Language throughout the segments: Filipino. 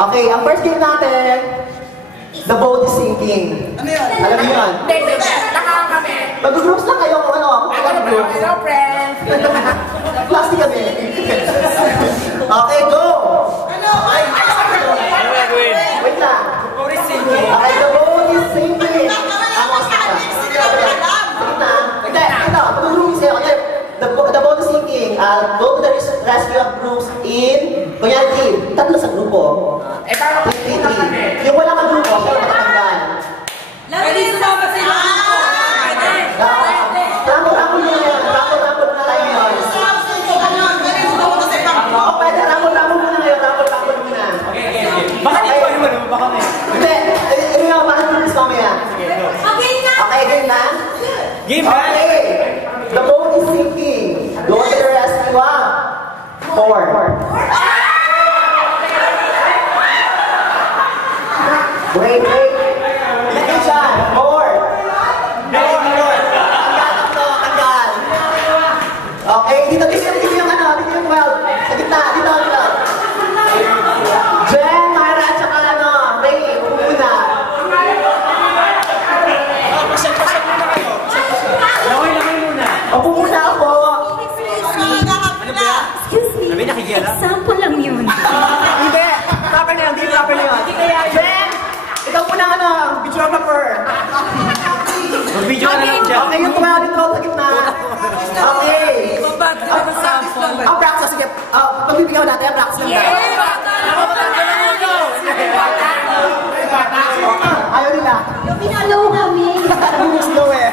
Okay, ang first game natin, the boat is sinking. Ano yan? Alam niyo yan? Hindi. Nakaka kami. Mag-groups lang kayo kung ano. Hello, friends. Plastic kami. Okay, go! Ano? Wait lang. Okay, the boat is sinking. Ito, mag-groups kayo. Okay, the boat is sinking. Go to the rescue of groups in, kunyari, tatlo sa grupo. Eh, parang 3-3. Yung wala kang grupo, siya matatanggal. Pwede sumama sila. Ramon na yan. Ramon na tayo yun. Oo, pwede. Ramon muna ngayon. Ramon muna. Baka di ko yun, baka may. Hindi. Ano yung mga groups mamaya? Okay na. Okay, game na? Game na? Okay. The boat is sinking. Go to the rescue of 4. Wait. Lagi dyan. 4. Tanggal. Okay, dito yung ano, dito yung 12. Sa gitna, dito ang 12. Jen, Myra, at saka ano, Ray, umuna. Pasal muna kayo. Laway muna. Umuna ako. Excuse me. Sabi, nakikila? Example lang yun. Hindi. Proper na yun. Hindi proper na yun. Jen, ikaw muna ano, videographer. Mag-video ka na lang dyan. Okay, yung 12 dito sa gitna. Okay. Ang practice, sige. Pagbibigaw natin, ang practice lang tayo. Ayaw nila. Pinalaw kami. Gusto eh.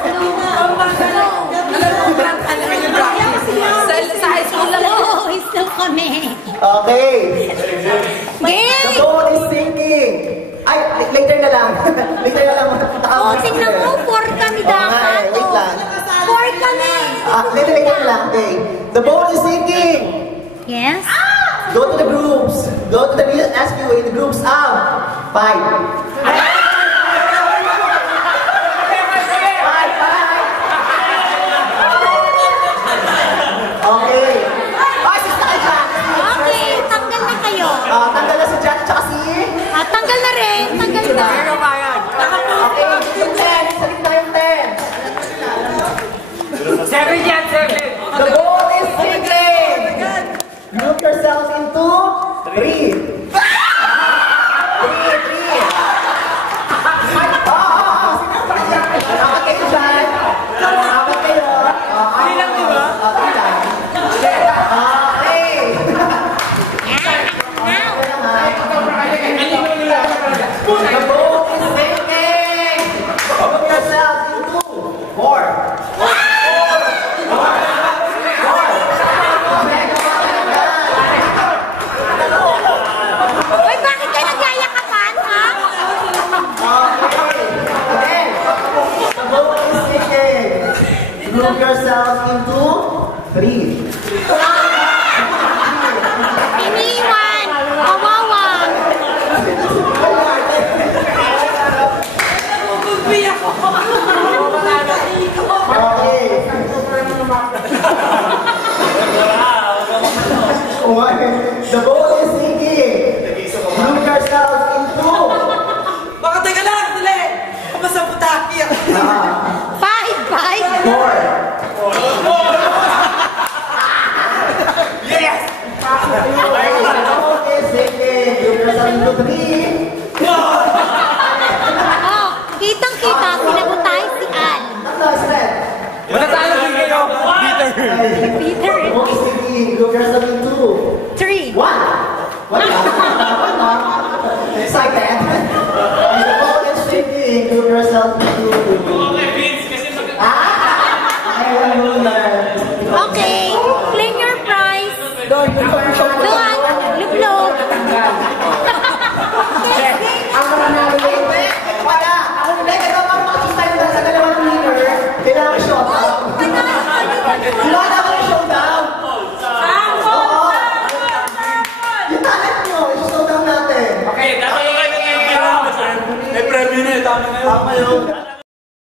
Sa high school lang. Oo, still kami. Okay. Game! The boat is sinking. Ay, later na lang. Later na lang. Oo, tingnan mo, 4 kami dapat. Wait lang. 4 kami. Later na lang. Okay. The boat is sinking. Yes? Go to the groups. Go to the rescue in the groups of 5. Okay. Ay, sis na kayo dyan. Okay, tanggal na kayo. Tanggal na si Jack tsaka si... Tanggal na rin. Tanggal na. Okay, yung 10. Salit na yung 10. 7 yan, 7. The boat is sinking. Group yourselves into 3. 3. Apat kayo dyan. Apat kayo. Hindi lang, di ba? Okay. The boat is sinking. Group yourselves into 4. Uy, bakit kayo nagyayakapan, ha? The boat is sinking. Group yourselves into 3. Iniwan. Kawawa. Okay. The boat is sinking. Group yourselves into... Baka teka lang, dali! Kapasa putaki ako. 5. 4. Yes! The boat is sinking. Group yourselves into 3. Oh, kitang-kita, sinagot tayo si Al. Tatlo, Sred. Matatalo din kayo. Peter. Peter. The boat is sinking. Group yourselves into 3. 1. Excited. The boat is sinking. Group yourselves into 2. Okay, claim your prize. Doon, lublog. Ang mananalo wala. Like, ito ang makasustay nila sa dalawang leader. Kailangan showdown. Wala na ako yung showdown. Oo. Yung talent nyo, yung showdown natin. Okay, dapat yung kayo. May premyo na eh, tama na yun. Tama yun.